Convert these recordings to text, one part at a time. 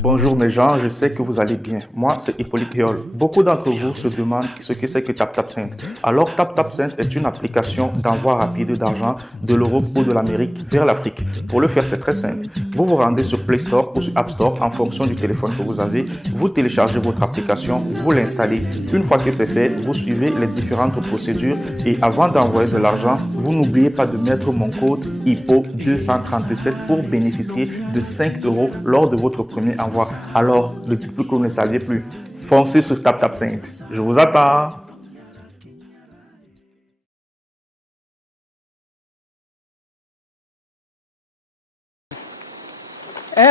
Bonjour mes gens, je sais que vous allez bien. Moi, c'est Hippolyte Hiol. Beaucoup d'entre vous se demandent ce que c'est que TapTapSend. Alors, TapTapSend est une application d'envoi rapide d'argent de l'Europe ou de l'Amérique vers l'Afrique. Pour le faire, c'est très simple. Vous vous rendez sur Play Store ou sur App Store en fonction du téléphone que vous avez. Vous téléchargez votre application, vous l'installez. Une fois que c'est fait, vous suivez les différentes procédures et avant d'envoyer de l'argent, vous n'oubliez pas de mettre mon code HIPPO237 pour bénéficier de 5 € lors de votre premier envoi. Alors, ne dites plus que vous ne saviez plus. Foncez sur TapTapSend. Je vous attends.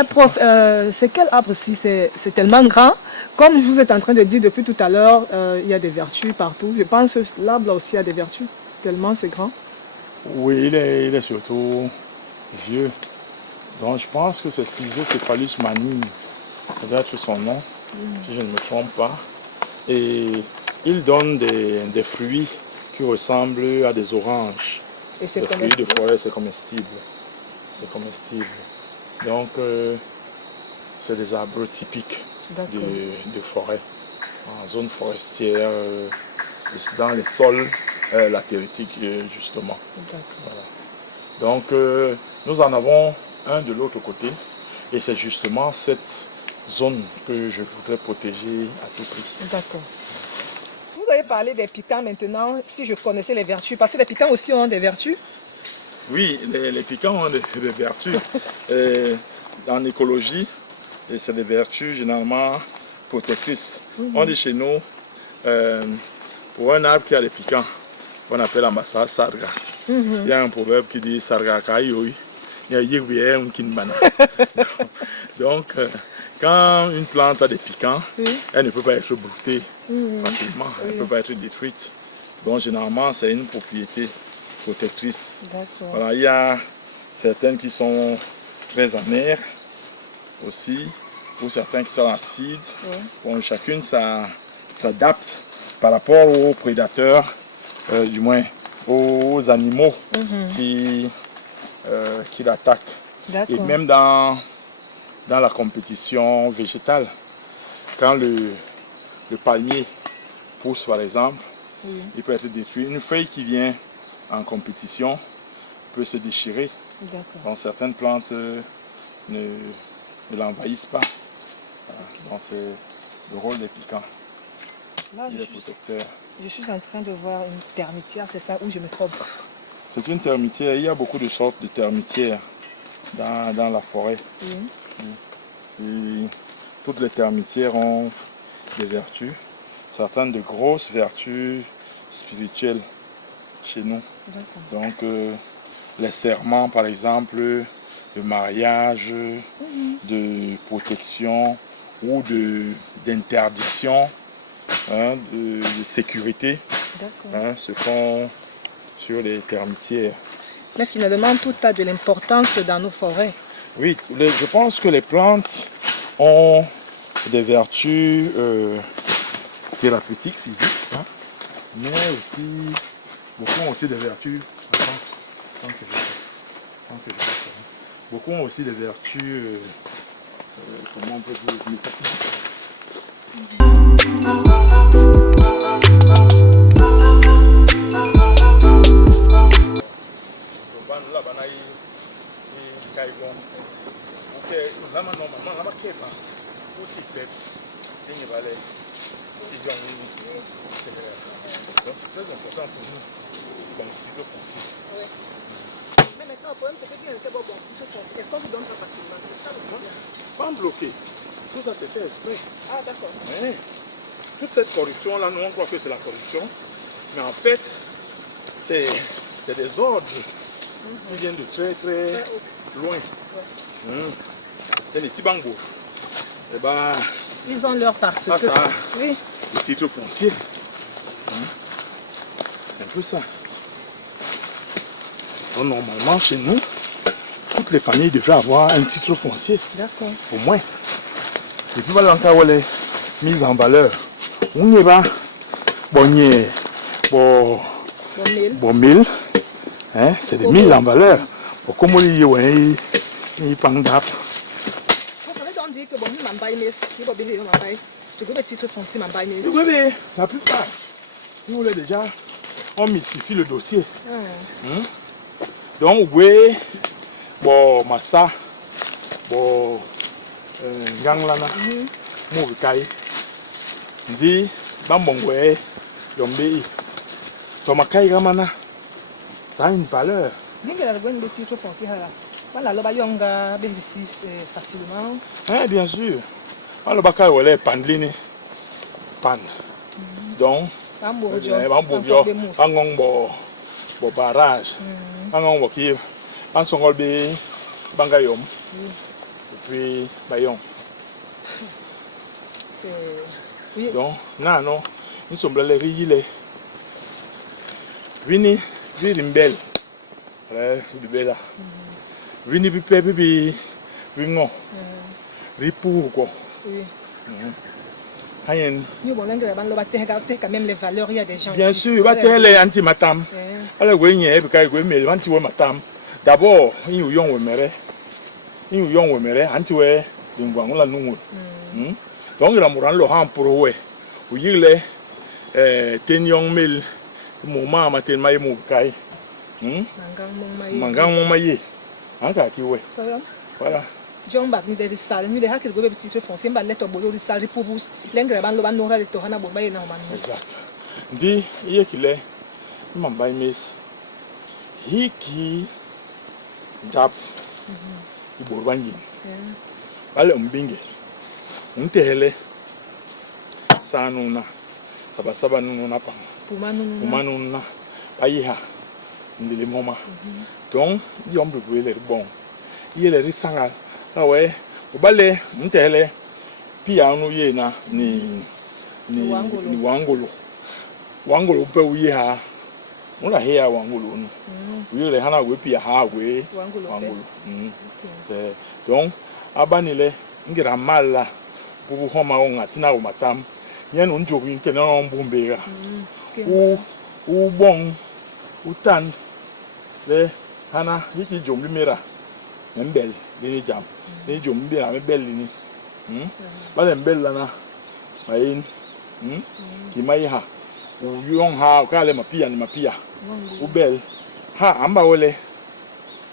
Prof, c'est quel arbre ici? C'est tellement grand. Comme je vous êtes en train de dire depuis tout à l'heure, il y a des vertus partout. Je pense que l'arbre là aussi a des vertus, tellement c'est grand. Oui, il est surtout vieux. Donc je pense que c'est Schizophragmus mani. Ça doit être son nom, si je ne me trompe pas. Et il donne des fruits qui ressemblent à des oranges. Et c'est Les fruits de comestible? forêt, c'est comestible. C'est comestible. Donc, c'est des arbres typiques de forêt, en zone forestière, dans les sols latéritiques, justement. Voilà. Donc, nous en avons un de l'autre côté, et c'est justement cette zone que je voudrais protéger à tout prix. D'accord. Vous avez parlé des piquants maintenant, si je connaissais les vertus, parce que les piquants aussi ont des vertus. Oui, les piquants ont des vertus. En écologie, c'est des vertus généralement protectrices. On dit chez nous, pour un arbre qui a des piquants, on appelle l'ambassa sarga. Il y a un proverbe qui dit sarga kayoui, donc, quand une plante a des piquants, elle ne peut pas être broutée facilement, elle ne peut pas être détruite. Donc, généralement, c'est une propriété protectrice. Voilà, il y a certaines qui sont très amères aussi, ou certains qui sont acides. Bon, chacune s'adapte par rapport aux prédateurs, du moins aux animaux qui l'attaquent. Et même dans la compétition végétale, quand le palmier pousse par exemple, il peut être détruit. Une feuille qui vient en compétition peut se déchirer. Donc certaines plantes ne l'envahissent pas. Voilà. Donc c'est le rôle des piquants. Là, il est protecteur. Je suis en train de voir une termitière, c'est ça, où je me trompe? C'est une termitière. Il y a beaucoup de sortes de termitières dans la forêt. Et toutes les termitières ont des vertus, certaines de grosses vertus spirituelles chez nous. Donc les serments par exemple, de mariage, de protection ou d'interdiction, de sécurité, se font sur les termitières. Mais finalement, tout a de l'importance dans nos forêts. Oui, je pense que les plantes ont des vertus thérapeutiques, physiques, mais aussi, beaucoup ont aussi des vertus, beaucoup ont aussi des vertus, comment on peut dire, donc c'est très important pour nous, comme cycle foncier. Mais maintenant, le problème, c'est que bien était bon, est-ce qu'on vous donne ça facilement? C'est ça le problème. Pas bloqué. Tout ça c'est fait exprès. Ah, d'accord. Ouais. Toute cette corruption-là, nous on croit que c'est la corruption, mais en fait, c'est des ordres qui viennent de très très loin. C'est les Tibango. Et ben, ils ont leur parce que... Ça, le titre foncier. C'est un peu ça. Donc, normalement, chez nous, toutes les familles devraient avoir un titre foncier. D'accord. Au moins. Et puis voilà encore les mises en valeur. On n'y va. Bon, mille. Hein, c'est des mises en valeur. Bon, comme on dit, ouais, il pendap. On dit que bon, le titre foncier, oui, la plupart. Nous, là, déjà, on mystifie le dossier. Donc, oui, bon, massa, bon, ganglana, mouvikai, dit, bambongwe, yombe, tomakai gamana, ça a une valeur. Dis que le titre foncier, voilà, le bayonga bénéficie facilement. Hein, bien sûr. Le bakai, on est pandlini, pan. Donc, bon barrage, un songol be bangayom, et puis bayon. Donc, non, nous sommes les riles. Vini, rimbel, du bella. Vini pipe bibi, vingo, ripu quoi. Quand même les valeurs, il y a des gens. Bien sûr, les anti-matam. D'abord, il y a anti-we, donc il a mouru le ham pour ouais. Où il est tenyong mil, moment matin maï moukai. Mangang mon maïe. Encore qui ouais. Voilà. John Bat ni des salles, ni des hackers go petit foncier, ba letto bolo di salles pour vous. L'engrais lo ban no ra de to hana bo baye na man. Exact. Ndi iye kile mamba mes hiki tap iborwanyi. Bale mbinge. Ntehele sanuna sabasaba nuna pa. Pumanuna ayiha ndile moma. Donc yombe gwele bon. Yele risanga ouais, au balai, m'tele, puis à nous y na ni wangolo. Wangolo peut ouiller ha, on la hea wangolo. Oui, les hana oui puis ha oui wangolo. Donc, abanile, ngira mal là, pour vous homa on atina au matam, yen on joue que non bombera. Ou bon, ou tan, les hana, wiki jombi mera, mbel, les jam. Ni jom bi na me belli ni bale mbella na mayin ki mai ha u yong ha ka le mapia ni mapia u bel ha amba wole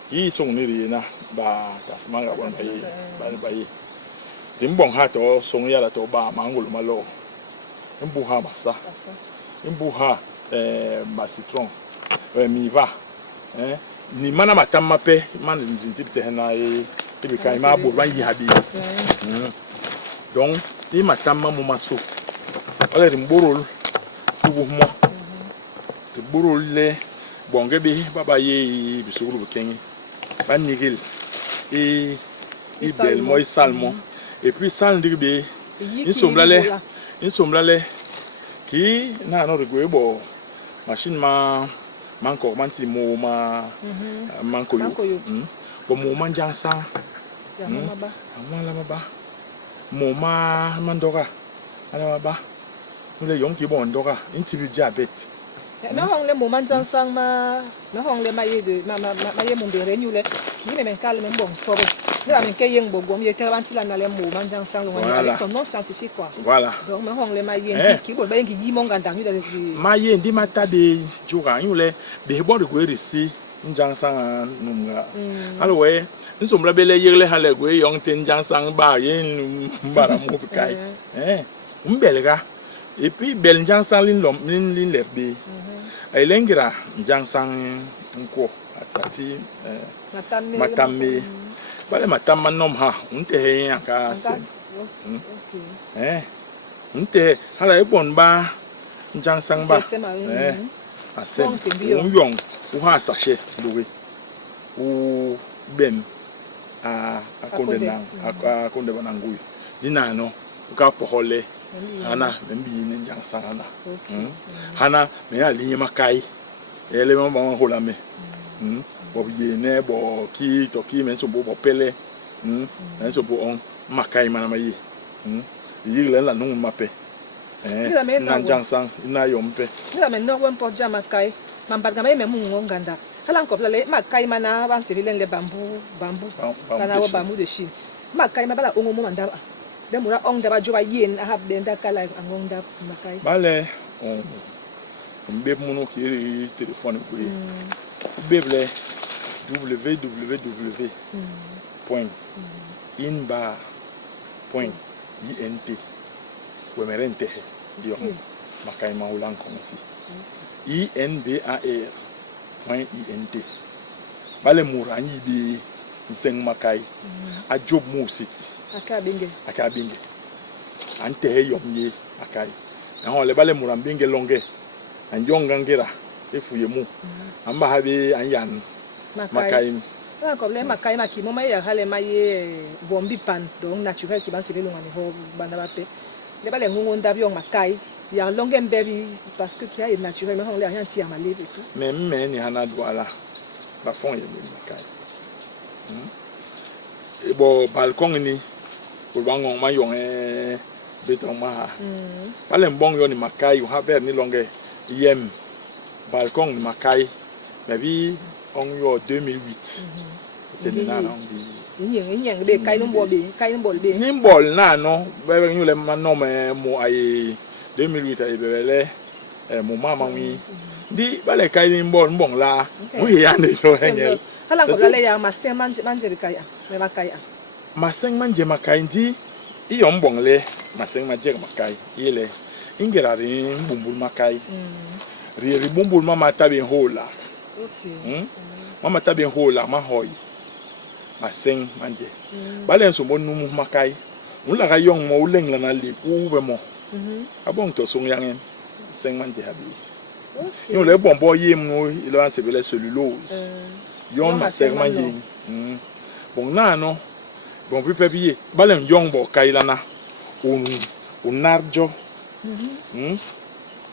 ki song ni ri na ba kasmanga wan bayi timbong ha to song ya la to ba mangul malo imbu ha masa imbu ha masitron mi va ni mana matamma pe man njintipte na et quand il m'a bourré, donc il m'a tamma mon masso. Alors il m'bourre tout mouvement. Il bourre les bon gébé baba yé bisous le kengi. Pas nigel et belle moi salmon et puis sal digbe. Ils sont là qui n'a non rigoué bon machine manko manti mo ma manko yo. Bon moment jansa. Mama Moma Mandora, Alabama, nous les qui bon Dora, intibi diabète. Non, les moments jansan ma, non, les mailles de maille mon béret, nous les qui même calme, même bon sobo. Nous avons qu'un bon, il était venti là dans les moments jansan, son nom scientifique quoi. Voilà. Donc, nous les mailles qui vont bien qui dit mon gandang, mailles dit mata de Joura, nous les bons de courir ici, une jansan, nous. Alors, ouais. Nous sommes là, les Hallegoué, Young Tenjan Sangba, Yen Baramokai. Belga. Et puis, Beljan Salin Lerbe. Et Lengra, Jansang Nko, Atati, Matame. Voilà, Matama Nomha, Unte Yankas. Unte, Halabonba, Jansangba. Assez, Young, who has sachet, Louis. Ou Ben. A konde banangui dina no ka pohole ana membi ni jansana hana me ali makai ele mama hola me Bo yene bo ki to ki men so bo pele. Men so bo on makai mana mayi. Yile la nung mape. Nanjangsang ina yompe. Nila men no wan podja makai. Mambat gamay me mungo nganda. Halang kopla le makai mana wan sevilen le bambou kana wa bambou de Chine. Makai mabala ongo mo mandaba. De mura ong daba joba yen a benda kala angong da makai. Bale on mbeb muno ki téléphone ko yi. Beble www.inbar.int wemerente yo makai ma ulang comme si INBAR.int bale murani bi nseng makai a job mu city aka binge ante he yomye akai na ho le bale murambinge longe anjonga ngira efuye mu amba habe anyan makai comme les makai maki moma ya hale maye bombi pan donc naturel qui va se lever ngani ho banda bape le bale ngungo ndabyo makai ya longe mbebi parce que qui est naturel mais on les rien tient malé et tout mais ni hana douala ba fond ye makai e bo balcon ni pour bango ma yon beton ma bale mbong yo ni makai you have ni longe yem balcon ni makai maybe on yo 2008 tenena na nyeng be kai no bol be ni bol na no be ñu le ma no me mo ay 2008 ay bele mo mama wi di bale kai ni bol mbong la mu ya ne jo hengel hala ko la ya masen manje be kai me makai masen manje makai ndi iyo mbong le masen manje makai ile ingera ri bumbul makai ri bumbul mama tabe hola mama tabe hola ma hoy maseng manje balen so mo numu makai mula ga yong mo leng la na li pu be mo abong to song yang seng manje habi yo le bombo yem no il va se bele cellulose yon maseng manje bon na no bon pipe biye balen yong bo kai la na un narjo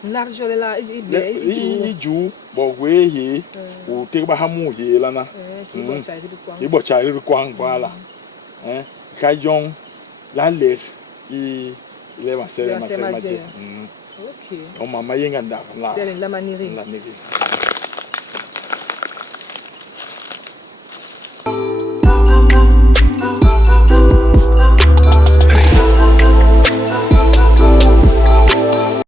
narjo de la iju bo we ye o te ba hamu ye la na ibo chai ri kwang bala kayong la le le ma se ma OK o mama yenga nda la la maniri la nigi